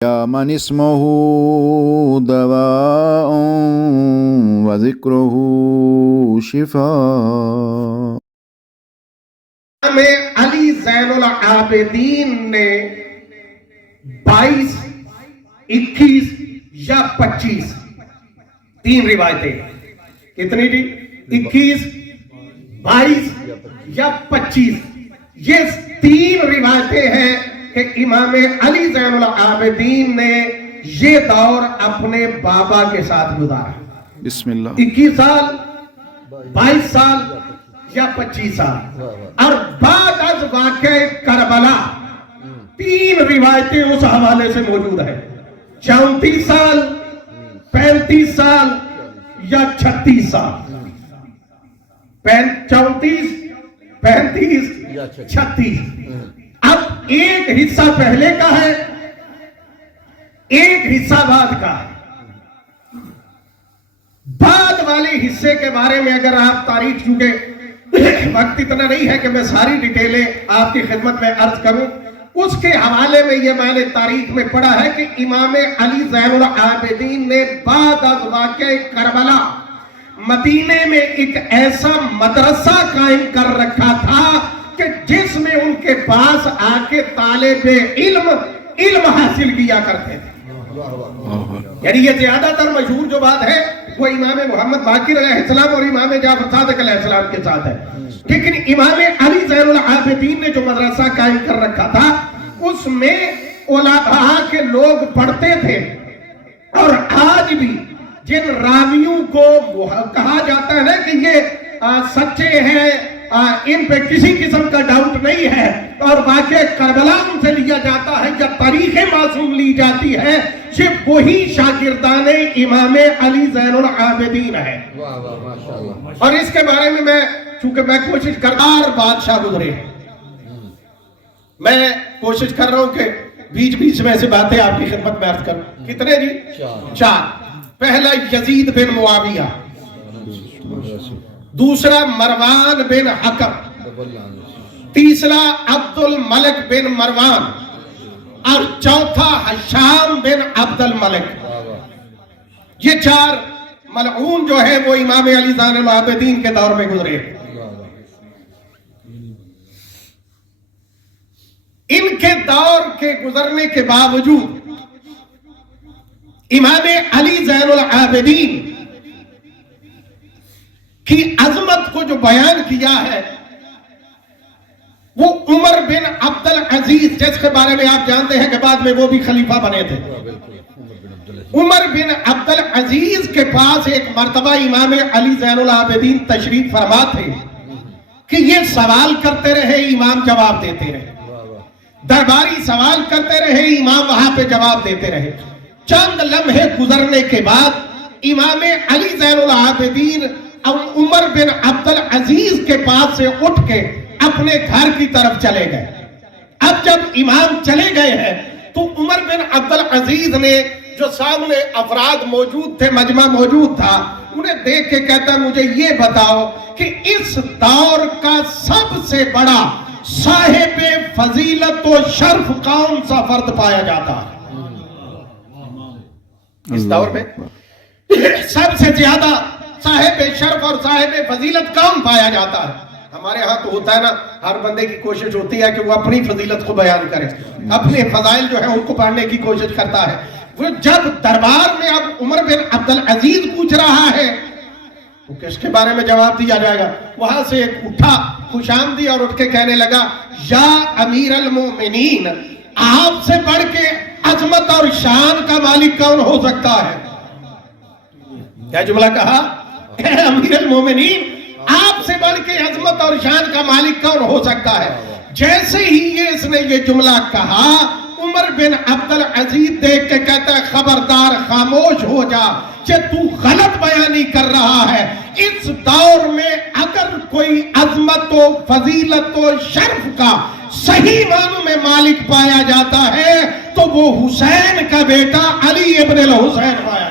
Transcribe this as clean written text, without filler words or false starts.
يا من اسمه دواء وذكره شفاء. میں علی زین العابدین نے 22 21 یا 25 تین روایتیں. کتنی تھی؟ 21 22 یا 25. یہ تین روایتیں ہیں کہ امام علی زین العابدین نے یہ دور اپنے بابا کے ساتھ گزارا. بسم اللہ. 21 سال 22 سال یا 25 سال. اور بعد از واقع کربلا تین روایتیں اس حوالے سے موجود ہیں. 34 سال 35 سال یا 36 سال. 34 35 36. اب ایک حصہ پہلے کا ہے, ایک حصہ بعد کا ہے. بعد والے حصے کے بارے میں اگر آپ تاریخ, چونکہ وقت اتنا نہیں ہے کہ میں ساری ڈیٹیلیں آپ کی خدمت میں عرض کروں, اس کے حوالے میں یہ میں نے تاریخ میں پڑھا ہے کہ امام علی زین العابدین نے بعد از واقع کربلا مدینے میں ایک ایسا مدرسہ قائم کر رکھا تھا کہ جس میں ان کے پاس آ کے طالب علم حاصل کیا کرتے تھے. یعنی یہ زیادہ تر مشہور جو بات ہے وہ امام محمد باقر علیہ السلام اور امام جعفر صادق علیہ السلام کے ساتھ ہے. لیکن امام علی زین العابدین نے جو مدرسہ قائم کر رکھا تھا اس میں علماء کے لوگ پڑھتے تھے, اور آج بھی جن راویوں کو کہا جاتا ہے نا کہ یہ سچے ہیں, ان پہ کسی قسم کا ڈاؤٹ نہیں ہے, اور واقع کربلا ان سے لیا جاتا ہے یا تاریخ معصوم لی جاتی ہے, یہ وہی شاگردان امام علی زین العابدین ہے. اور اس کے بارے میں چونکہ میں کوشش کردار بادشاہ گزرے ہیں, میں کوشش کر رہا ہوں کہ بیچ بیچ میں ایسی باتیں آپ کی خدمت میں عرض کروں. کتنے جی؟ 4. پہلا یزید بن معاویہ, دوسرا مروان بن حکم, تیسرا عبد الملک بن مروان, اور چوتھا ہشام بن عبد الملک. یہ 4 ملعون جو ہے وہ امام علی زین العابدین کے دور میں گزرے. ان کے دور کے گزرنے کے باوجود امام علی زین العابدین کی عظمت کو جو بیان کیا ہے وہ عمر بن عبد العزیز, جس کے بارے میں آپ جانتے ہیں کہ بعد میں وہ بھی خلیفہ بنے تھے. عمر بن عبد العزیز کے پاس ایک مرتبہ امام علی زین العابدین تشریف فرما تھے کہ یہ سوال کرتے رہے, امام جواب دیتے رہے, درباری سوال کرتے رہے, امام وہاں پہ جواب دیتے رہے. چند لمحے گزرنے کے بعد امام علی زین العابدین عمر بن عبد العزیز کے پاس سے اٹھ کے اپنے گھر کی طرف چلے گئے. اب جب امام چلے گئے ہیں تو عمر بن عبد العزیز نے, جو سامنے افراد موجود تھے, مجمع موجود تھا, انہیں دیکھ کے کہتا مجھے یہ بتاؤ کہ اس دور کا سب سے بڑا صاحب فضیلت و شرف کون سا فرد پایا جاتا ہے؟ اس دور میں سب سے زیادہ صاحب شرف اور صاحب فضیلت کون پایا جاتا ہے؟ ہمارے ہاں تو ہوتا ہے نا, ہر بندے کی کوشش ہوتی ہے کہ وہ اپنی فضیلت کو بیان کرے, اپنے فضائل جو ہیں ان کو پڑھنے کی کوشش کرتا ہے. وہ جب دربار میں اب عمر بن عبد العزیز پوچھ رہا ہے تو کس کے بارے میں جواب دیا جائے گا؟ وہاں سے ایک اٹھا خوش آمدی اور اٹھ کے کہنے لگا یا امیر المومنین, آپ سے بڑھ کے عظمت اور شان کا مالک کون ہو سکتا ہے؟ کیا جملہ کہا؟ اے امیر المومنین, آپ سے بڑھ کے عظمت اور شان کا مالک کون ہو سکتا ہے؟ جیسے ہی اس نے یہ جملہ کہا, عمر بن عبد العزیز دیکھ کے کہتا ہے خبردار, خاموش ہو جا, کہ تو غلط بیانی کر رہا ہے. اس دور میں اگر کوئی عظمت و فضیلت و شرف کا صحیح معنوں میں مالک پایا جاتا ہے تو وہ حسین کا بیٹا علی ابن الحسین پایا